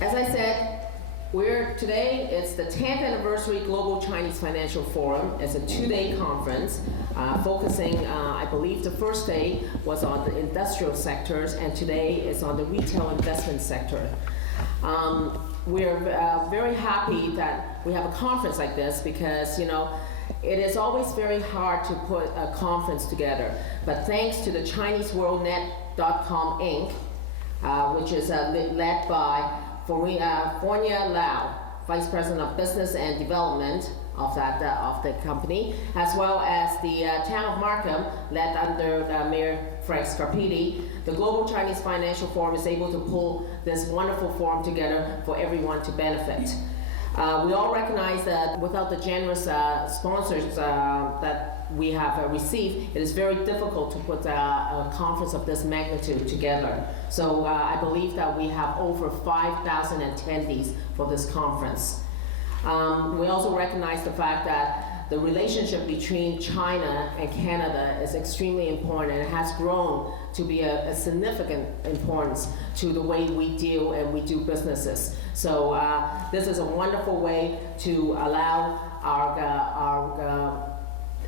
As I said, today it's the 10th anniversary Global Chinese Financial Forum. It's a 2-day conference focusing, I believe the first day was on the industrial sectors and today is on the retail investment sector. We're very happy that we have a conference like this because, it is always very hard to put a conference together. But thanks to the ChineseWorldNet.com Inc., which is led by Fornia Lau, Vice President of Business and Development of the company, as well as the town of Markham, led under Mayor Frank Scarpitti. The Global Chinese Financial Forum is able to pull this wonderful forum together for everyone to benefit. We all recognize that without the generous sponsors that we have received, it is very difficult to put a conference of this magnitude together. So I believe that we have over 5,000 attendees for this conference. We also recognize the fact that the relationship between China and Canada is extremely important and has grown to be a significant importance to the way we deal and we do businesses. So this is a wonderful way to allow our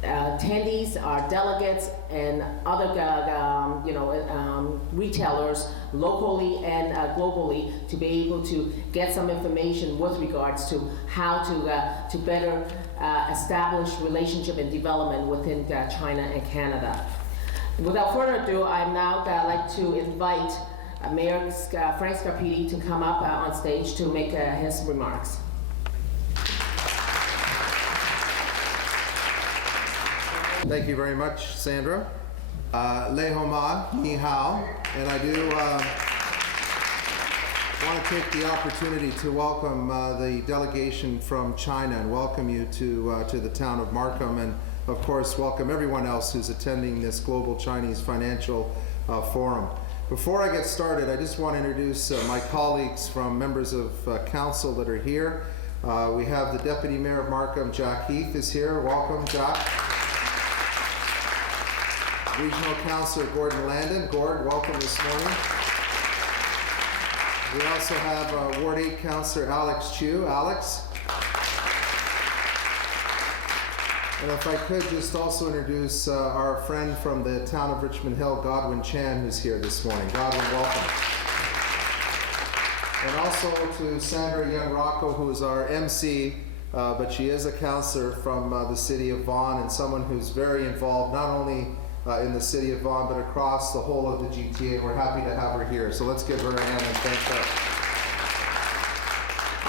attendees, our delegates, and other retailers locally and globally to be able to get some information with regards to how to better establish relationship and development within China and Canada. Without further ado, I'd now like to invite Mayor Frank Scarpitti to come up on stage to make his remarks. Thank you very much, Sandra. Lei Hou Ma, Ni Hao, and I do want to take the opportunity to welcome the delegation from China and welcome you to the town of Markham, and of course welcome everyone else who's attending this Global Chinese Financial Forum. Before I get started, I just want to introduce my colleagues from members of council that are here. We have the Deputy Mayor of Markham, Jack Heath, is here. Welcome, Jack. Regional Councillor Gordon Landon. Gord, welcome this morning. We also have Ward 8 Councillor Alex Chu. Alex. And if I could just also introduce our friend from the town of Richmond Hill, Godwin Chan, who's here this morning. Godwin, welcome. And also to Sandra Young Rocco, who is our MC, but she is a councillor from the city of Vaughan and someone who's very involved not only in the city of Vaughan, but across the whole of the GTA, and we're happy to have her here. So let's give her a hand and thank her.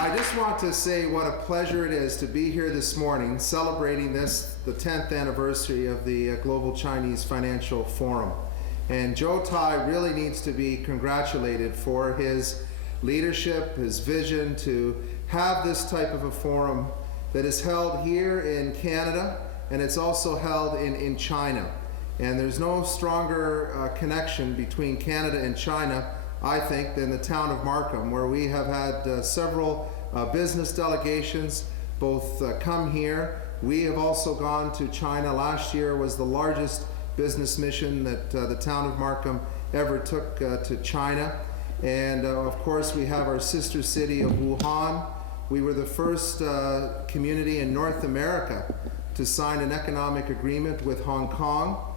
I just want to say what a pleasure it is to be here this morning celebrating the 10th anniversary of the Global Chinese Financial Forum. And Joe Tai really needs to be congratulated for his leadership, his vision to have this type of a forum that is held here in Canada, and it's also held in China. And there's no stronger connection between Canada and China, I think, than the town of Markham, where we have had several business delegations both come here. We have also gone to China. Last year was the largest business mission that the town of Markham ever took to China. And of course we have our sister city of Wuhan. We were the first community in North America to sign an economic agreement with Hong Kong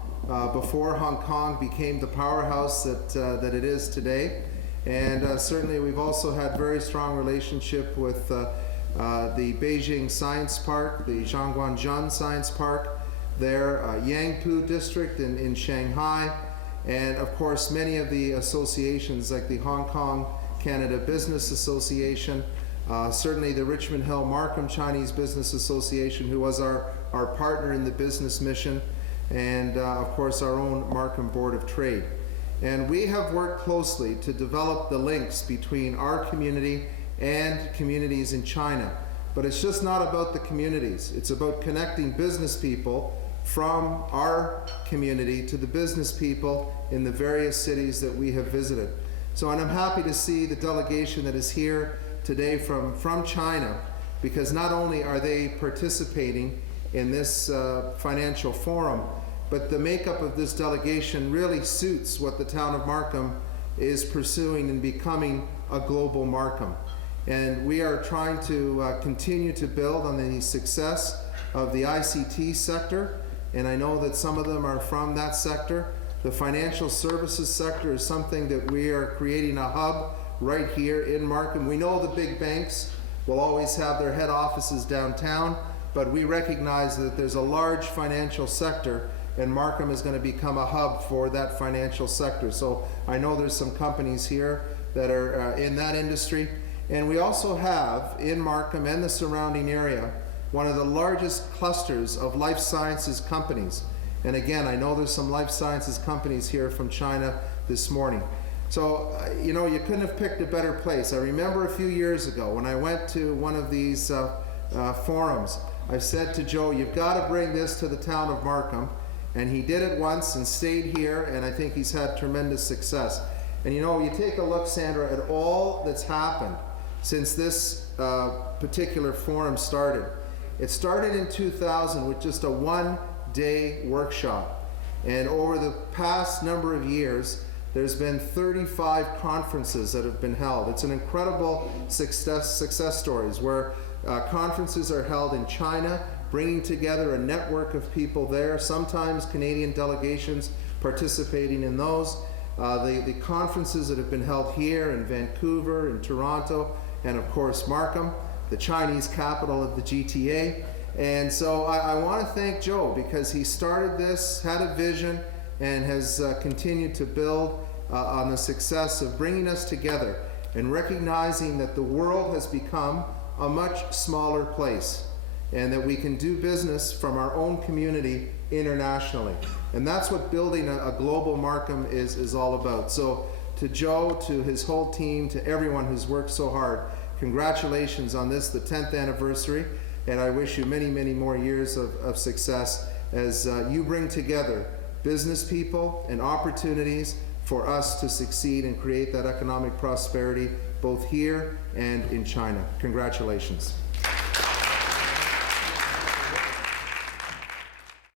before Hong Kong became the powerhouse that it is today. And certainly we've also had very strong relationship with the Beijing Science Park, the Zhangguanzhou Science Park, their Yangpu district in Shanghai, and of course many of the associations like the Hong Kong Canada Business Association, certainly the Richmond Hill Markham Chinese Business Association, who was our partner in the business mission, and of course our own Markham Board of Trade. And we have worked closely to develop the links between our community and communities in China. But it's just not about the communities. It's about connecting business people from our community to the business people in the various cities that we have visited. So, and I'm happy to see the delegation that is here today from China, because not only are they participating in this financial forum, but the makeup of this delegation really suits what the town of Markham is pursuing in becoming a global Markham. And we are trying to continue to build on the success of the ICT sector, and I know that some of them are from that sector. The financial services sector is something that we are creating a hub right here in Markham. We know the big banks will always have their head offices downtown, but we recognize that there's a large financial sector, and Markham is going to become a hub for that financial sector. So I know there's some companies here that are in that industry. And we also have in Markham and the surrounding area one of the largest clusters of life sciences companies. And again, I know there's some life sciences companies here from China this morning. So, you know, you couldn't have picked a better place. I remember a few years ago when I went to one of these forums, I said to Joe, you've got to bring this to the town of Markham. And he did it once and stayed here, and I think he's had tremendous success. And you know, you take a look, Sandra, at all that's happened since this particular forum started. It started in 2000 with just a one-day workshop. And over the past number of years, there's been 35 conferences that have been held. It's an incredible success stories where conferences are held in China, bringing together a network of people there, sometimes Canadian delegations participating in those. The conferences that have been held here in Vancouver, in Toronto, and of course Markham, the Chinese capital of the GTA. And so I want to thank Joe because he started this, had a vision, and has continued to build on the success of bringing us together and recognizing that the world has become a much smaller place and that we can do business from our own community internationally. And that's what building a global Markham is all about. So to Joe, to his whole team, to everyone who's worked so hard, congratulations on this, the 10th anniversary, and I wish you many, many more years of success as you bring together business people and opportunities for us to succeed and create that economic prosperity both here and in China. Congratulations.